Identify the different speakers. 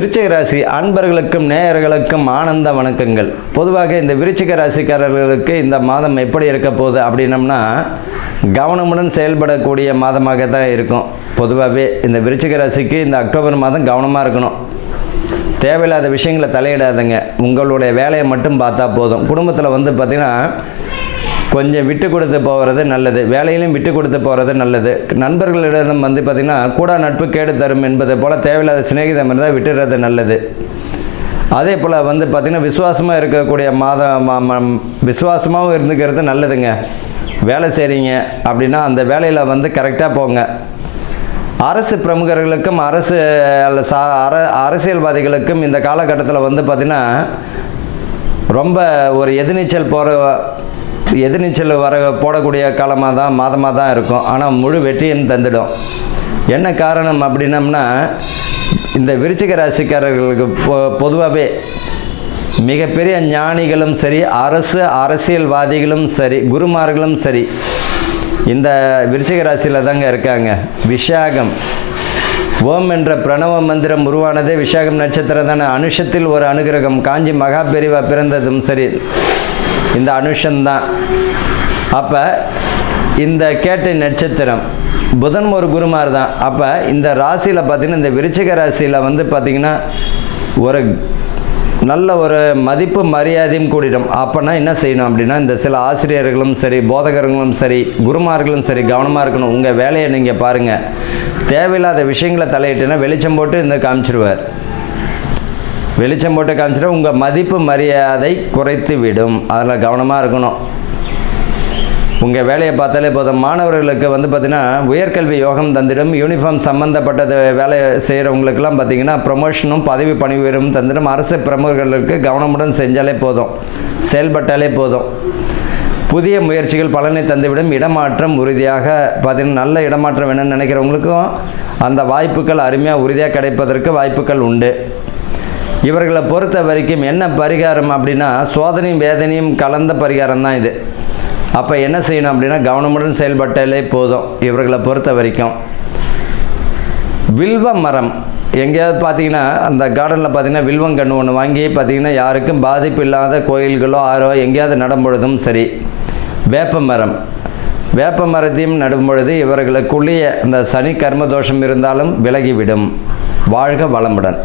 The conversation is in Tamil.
Speaker 1: விருச்சிக ராசி அன்பர்களுக்கும் நேயர்களுக்கும் ஆனந்த வணக்கங்கள். பொதுவாக இந்த விருச்சிக ராசிக்காரர்களுக்கு இந்த மாதம் எப்படி இருக்க போகுது அப்படின்னம்னா கவனமுடன் செயல்படக்கூடிய மாதமாக தான் இருக்கும். பொதுவாகவே இந்த விருச்சிக ராசிக்கு இந்த அக்டோபர் மாதம் கவனமாக இருக்கணும். தேவையில்லாத விஷயங்களை தலையிடாதுங்க. உங்களுடைய வேலையை மட்டும் பார்த்தா போதும். குடும்பத்தில் வந்து பார்த்திங்கன்னா கொஞ்சம் விட்டு கொடுத்து போகிறது நல்லது. வேலையிலும் விட்டு கொடுத்து போகிறது நல்லது. நண்பர்களிடம் வந்து பார்த்திங்கன்னா கூட நட்பு கேடு தரும் என்பது போல் தேவையில்லாத சிநேகிதம் இருந்தால் விட்டுறது நல்லது. அதே போல் வந்து பார்த்திங்கன்னா விசுவாசமாக இருக்கக்கூடிய மாத விசுவாசமாகவும் இருந்துக்கிறது நல்லதுங்க. வேலை செய்கிறீங்க அப்படின்னா அந்த வேலையில் வந்து கரெக்டாக போங்க. அரசு பிரமுகர்களுக்கும் அரசு அல்ல சா அர அரசியல்வாதிகளுக்கும் இந்த காலகட்டத்தில் வந்து பார்த்திங்கன்னா ரொம்ப ஒரு எதிர்நீச்சல் போகிற எதிர்நீச்சல் வர போடக்கூடிய காலமாக தான் மாதமாக தான் இருக்கும். ஆனால் முழு வெற்றியும் தந்துடும். என்ன காரணம் அப்படின்னம்னா இந்த விருச்சிக ராசிக்காரர்களுக்கு பொ பொதுவாகவே மிகப்பெரிய ஞானிகளும் சரி அரசு அரசியல்வாதிகளும் சரி குருமார்களும் சரி இந்த விருச்சிக ராசியில் தாங்க இருக்காங்க. விஷாகம். ஓம் என்ற பிரணவ மந்திரம் உருவானதே விசாகம் நட்சத்திரம் அனுஷத்தில் ஒரு அனுகிரகம். காஞ்சி மகா பெரிவா பிறந்ததும் சரி இந்த அனுஷந்தான். அப்போ இந்த கேட்டை நட்சத்திரம் புதன் ஒரு குருமார் தான் அப்போ இந்த ராசியில் பார்த்தீங்கன்னா இந்த விருச்சிக ராசியில் வந்து பார்த்திங்கன்னா ஒரு நல்ல ஒரு மதிப்பு மரியாதையும் கூடிடும். அப்போனா என்ன செய்யணும் அப்படின்னா இந்த சில ஆசிரியர்களும் சரி போதகர்களும் சரி குருமார்களும் சரி கவனமாக இருக்கணும். உங்கள் வேலையை நீங்கள் பாருங்கள் தேவையில்லாத விஷயங்களை தலையிட்டுனா வெளிச்சம் போட்டு இந்த காமிச்சிருவார். வெளிச்சம் போட்டு காமிச்சிட்டா உங்கள் மதிப்பு மரியாதை குறைத்து விடும். அதில் கவனமாக இருக்கணும். உங்கள் வேலையை பார்த்தாலே போதும். மாணவர்களுக்கு வந்து பார்த்திங்கன்னா உயர்கல்வி யோகம் தந்திடும். யூனிஃபார்ம் சம்மந்தப்பட்டது வேலை செய்கிறவங்களுக்கெல்லாம் பார்த்திங்கன்னா ப்ரொமோஷனும் பதவி பணி உயர்வும் தந்திடும். அரசு பிரமுகர்களுக்கு கவனமுடன் செஞ்சாலே போதும். செயல்பட்டாலே போதும். புதிய முயற்சிகள் பலனை தந்துவிடும். இடமாற்றம் உறுதியாக பார்த்தீங்கன்னா நல்ல இடமாற்றம் வேணும்னு நினைக்கிறவங்களுக்கும் அந்த வாய்ப்புகள் அருமையாக உறுதியாக கிடைப்பதற்கு வாய்ப்புகள் உண்டு. இவர்களை பொறுத்த வரைக்கும் என்ன பரிகாரம் அப்படின்னா சோதனையும் வேதனையும் கலந்த பரிகாரம் தான் இது. அப்போ என்ன செய்யணும் அப்படின்னா கவனமுடன் செயல்பட்டாலே போதும். இவர்களை பொறுத்த வரைக்கும். வில்வ மரம். எங்கேயாவது பார்த்தீங்கன்னா அந்த கார்டனில் பார்த்தீங்கன்னா வில்வங்கன்று ஒன்று வாங்கி பார்த்தீங்கன்னா யாருக்கும் பாதிப்பு இல்லாத கோயில்களோ ஆறோ எங்கேயாவது நடும் பொழுதும் சரி. வேப்ப மரம். வேப்ப மரத்தையும் நடும் பொழுது இவர்களுக்குள்ளேயே அந்த சனி கர்ம தோஷம் இருந்தாலும் விலகிவிடும். வாழ்க வளமுடன்.